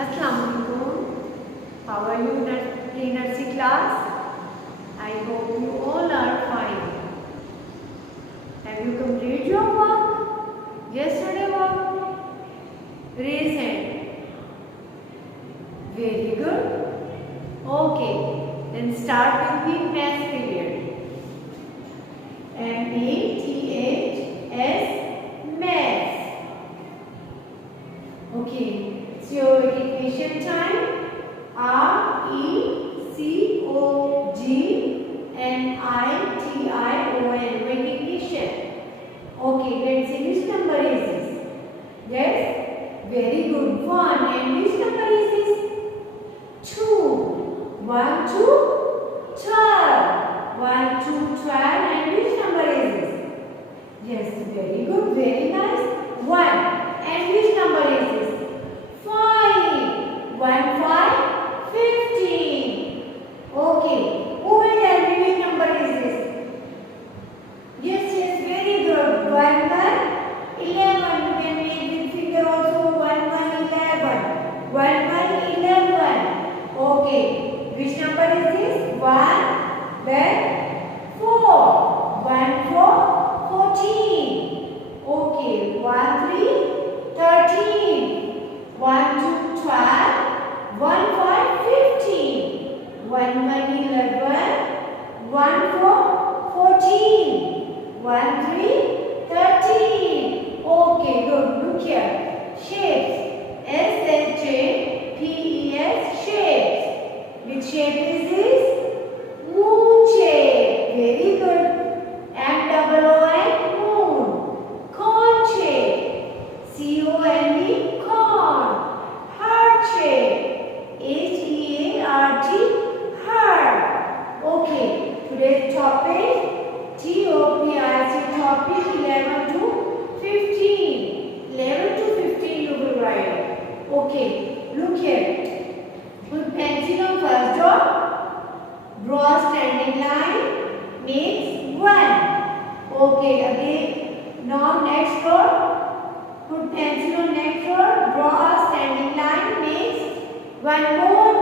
Assalamualaikum. How are you, pre-nursery class? I hope you all are fine. Have you completed your work? Yesterday work? Raise hand. Very good. Okay. Then start with the math period. M-A-T-H-S, math. Okay. It's your recognition time. R-E-C-O-G-N-I-T-I-O-N, recognition. Okay, let's see which number is this. Yes, very good. 1. And which number is this? 2. 1, 2, 12. 1, 2, 12. And which number is this? Yes, very good. Very nice. 1. And which number is this? 5. 1, 5, 15. Okay. Who will tell me which number is this? Yes, very good. 1, 1, 11. You can make with finger also. 1, 1, 11. 1, 1, 11. Okay. Which number is this? 1, then 4. 1, 4, 14. Okay. 1, 3, 13. 1, 2, 12. 1, 5, 15. 1, 1, 11. 1, 4, 14. 1, 3, 13. Okay, good. Look here. Shapes. S-H-A-P-E-S, shapes. Which shape is this? Moon shape. Very good. M-O-O-N, moon. Cone shape. C-O-N-E, cone. Heart shape. H-E-A-R-T, heart. Okay. Today's topic, T-O-P-I-C, topic 11 to 15. 11 to 15 you will write. Okay. Look here. Put pencil on first dot. Draw a standing line. Makes 1. Okay. Again. Now next dot. Put pencil on next dot. Draw a standing line. Makes 1 more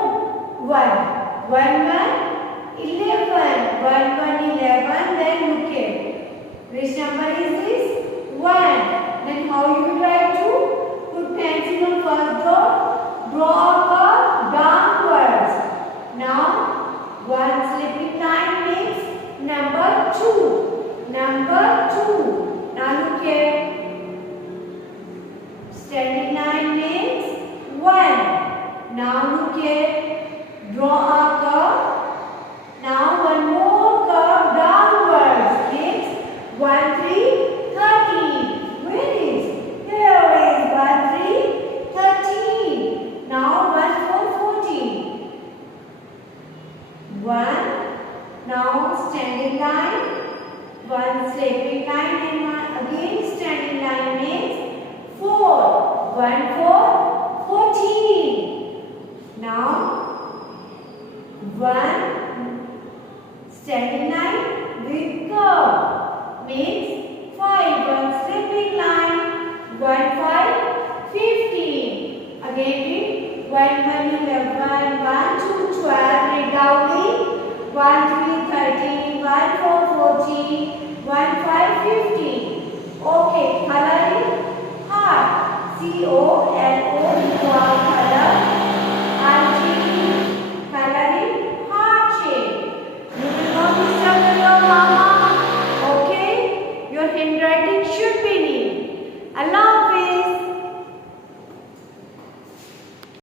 1. 1, 1, 11. 1, 1, 11. Then look here. Which number is this? 1. Then how you will write 2? Put pencil on first dot. Draw a curve downwards. Now, 1 slipping line makes number 2. Number 2. Now look here. Standing line makes 1. Now look here. Draw a curve. Now one more curve downwards. Makes 1, 3, 13. Where is? Here is 1, 3, 13. Now 1, 4, 14. 1. Now standing line. 1 sleeping line and 1 again standing line makes 4. 1, 4, 14. Now 1 standing line with curve makes 5. 1 slipping line. 1, 5, 15. Again with 1, 1, 11. 1, 2, 12. Read downly. 1, 3, 13. 1, 4, 14. 1, 5, 15. Okay. Color is heart. C-O-L-O.